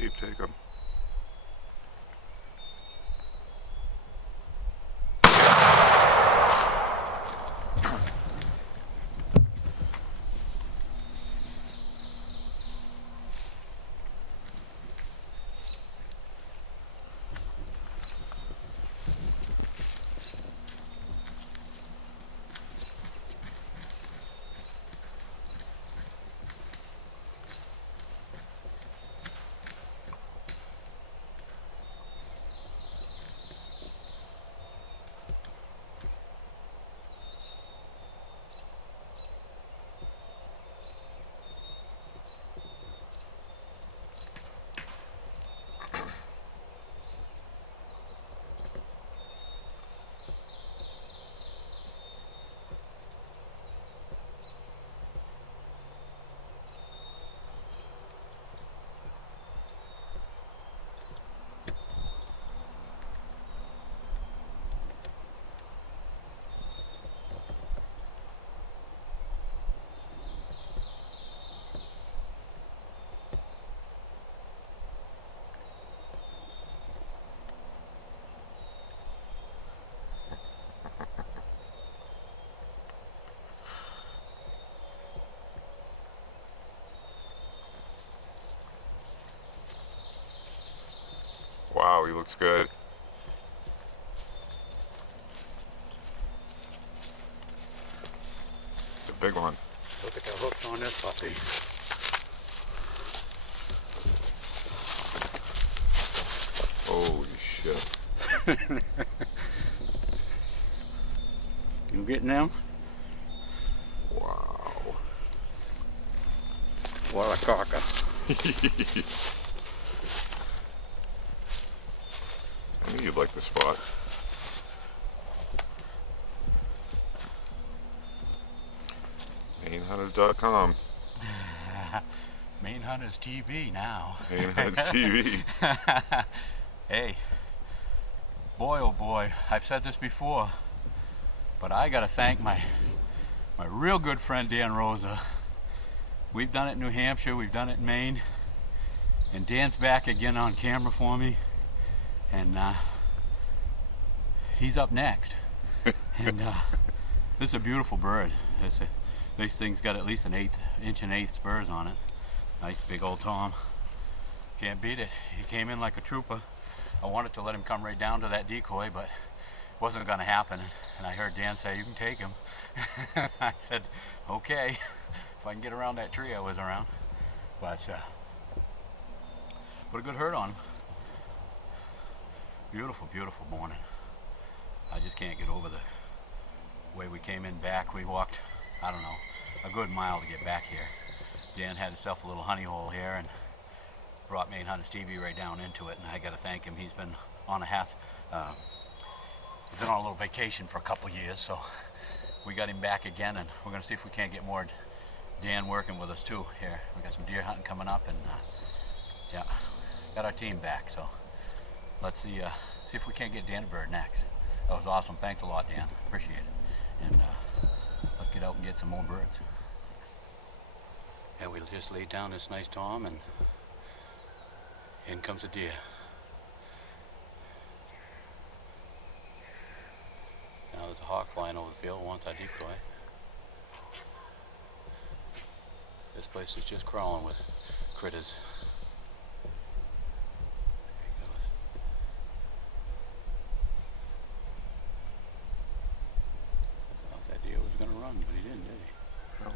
Keep taking. Wow, he looks good. It's a big one. Look at the hooks on this puppy. Holy shit. You getting them? Wow. What a cocker. I knew you'd like the spot. MaineHunters.com. Maine Hunters TV now. Maine Hunters TV. Hey, boy oh boy, I've said this before, but I gotta thank my real good friend Dan Rosa. We've done it in New Hampshire, we've done it in Maine, and Dan's back again on camera for me, and he's up next. And this is a beautiful bird. This thing's got at least an 1.8" spurs on it. Nice big old tom. Can't beat it. He came in like a trooper. I wanted to let him come right down to that decoy, but it wasn't going to happen. And I heard Dan say, "You can take him." I said, "Okay, if I can get around that tree I was around." But a good herd on him. Beautiful, beautiful morning. I just can't get over the way we came in back. We walked, I don't know, a good mile to get back here. Dan had himself a little honey hole here and brought Maine Hunters TV right down into it, and I got to thank him. He's been on a little vacation for a couple years, so we got him back again, and we're going to see if we can't get more Dan working with us too here. We got some deer hunting coming up, and yeah, got our team back. So let's see if we can't get Dan a bird next. That was awesome. Thanks a lot, Dan. Appreciate it. And let's get out and get some more birds. Yeah, we just laid down this nice tom, and in comes a deer. Now there's a hawk flying over the field, wants our decoy. This place is just crawling with critters. There he goes. I thought that deer was going to run, but he didn't, did he? No.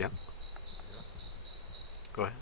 Yep. Go ahead.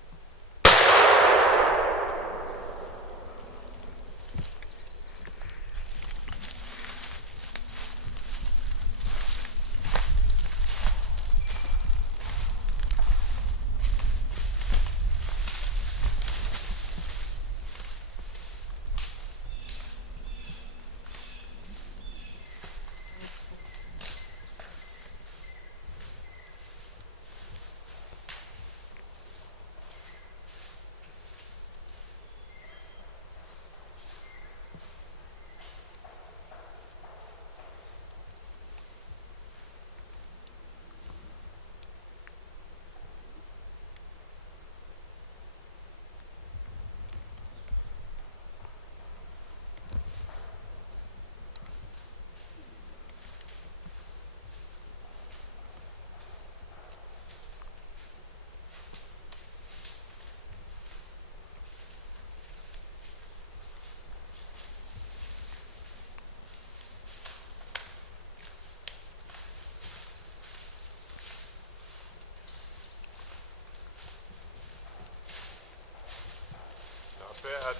Not bad.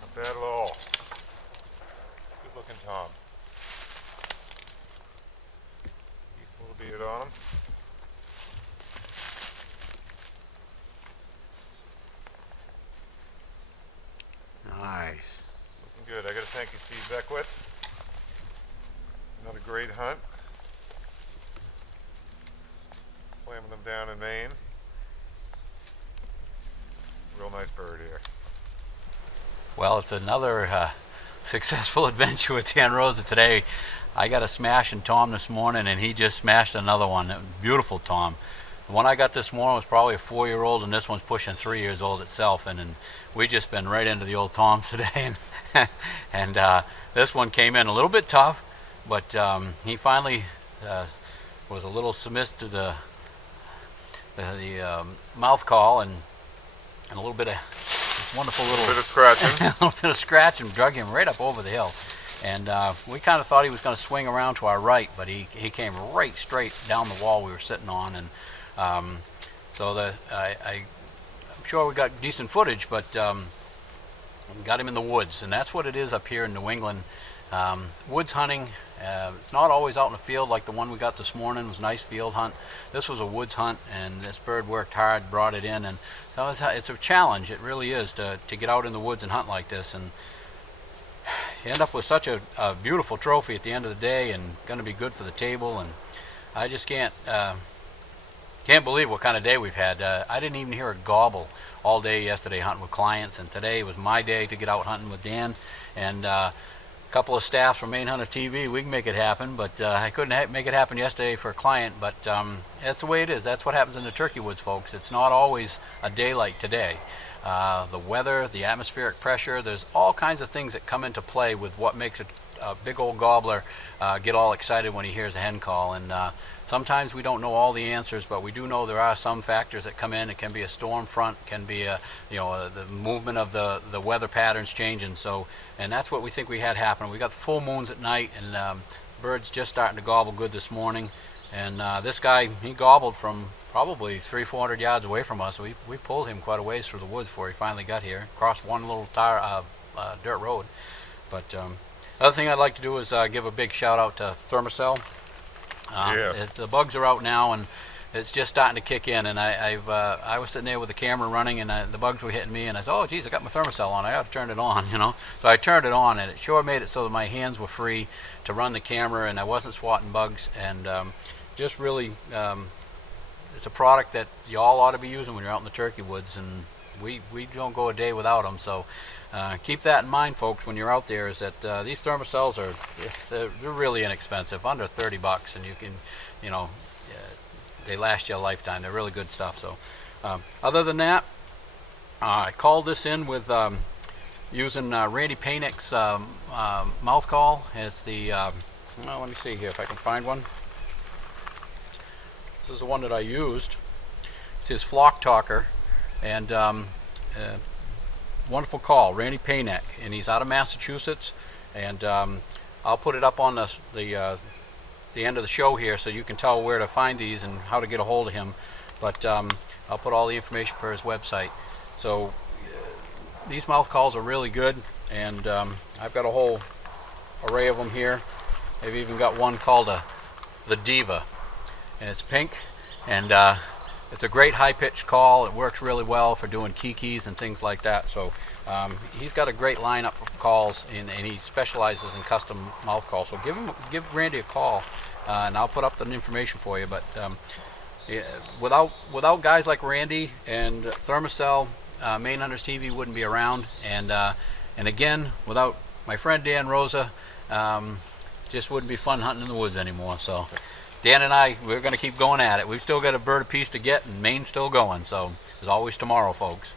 Not bad at all. Good looking Tom. Keep a little beard on him. Nice. Looking good. I gotta thank you, Steve Beckwith. Another great hunt. Slamming them down in Maine. Real nice bird here. Well, it's another successful adventure with Dan Rosa today. I got a smashing Tom this morning, and he just smashed another one. Beautiful Tom. The one I got this morning was probably a 4-year-old, and this one's pushing 3 years old itself. And we just been right into the old Toms today. And this one came in a little bit tough, but he finally was a little submissive to the mouth call and a little bit of wonderful little Bit of scratching. a little bit of scratch and drug him right up over the hill. And we kind of thought he was going to swing around to our right, but he came right straight down the wall we were sitting on. And so I'm sure we got decent footage, but got him in the woods. And that's what it is up here in New England. Woods hunting, it's not always out in the field like the one we got this morning. It was a nice field hunt. This was a woods hunt, and this bird worked hard, brought it in. And so it's a challenge, it really is, to get out in the woods and hunt like this. And you end up with such a beautiful trophy at the end of the day, and going to be good for the table. And I just can't believe what kind of day we've had. I didn't even hear a gobble all day yesterday hunting with clients, and today was my day to get out hunting with Dan. And a couple of staffs from Maine Hunter TV, we can make it happen, but I couldn't make it happen yesterday for a client. But that's the way it is. That's what happens in the turkey woods, folks. It's not always a day like today. The weather, the atmospheric pressure, there's all kinds of things that come into play with what makes a big old gobbler get all excited when he hears a hen call. And sometimes we don't know all the answers, but we do know there are some factors that come in. It can be a storm front, can be the movement of the weather patterns changing. So, and that's what we think we had happen. We got the full moons at night, and birds just starting to gobble good this morning. And this guy, he gobbled from probably 300-400 yards away from us. We pulled him quite a ways through the woods before he finally got here, crossed one little dirt road. But other thing I'd like to do is give a big shout out to Thermacell. The bugs are out now, and it's just starting to kick in. And I was sitting there with the camera running, and the bugs were hitting me, and I said, oh geez, I got my Thermacell on, I ought to turn it on, you know. So I turned it on, and it sure made it so that my hands were free to run the camera, and I wasn't swatting bugs. And just really, it's a product that you all ought to be using when you're out in the turkey woods, and we don't go a day without them. So keep that in mind, folks, when you're out there, is that these Thermacells they're really inexpensive, under $30, and you can, they last you a lifetime. They're really good stuff. So other than that, I called this in with using Randy Panick's mouth call as the let me see here if I can find one. This is the one that I used. It's his flock talker, and wonderful call, Randy Payneck, and he's out of Massachusetts. And I'll put it up on the end of the show here, so you can tell where to find these and how to get a hold of him. But I'll put all the information for his website. So these mouth calls are really good, and I've got a whole array of them here. I've even got one called the Diva, and it's pink, and it's a great high-pitched call. It works really well for doing kikis and things like that. So he's got a great lineup of calls, and he specializes in custom mouth calls. So give Randy a call, and I'll put up the information for you. But without guys like Randy and Thermacell, Maine Hunters TV wouldn't be around. And again, without my friend Dan Rosa, just wouldn't be fun hunting in the woods anymore. So Dan and I, we're going to keep going at it. We've still got a bird apiece to get, and Maine's still going. So there's always tomorrow, folks.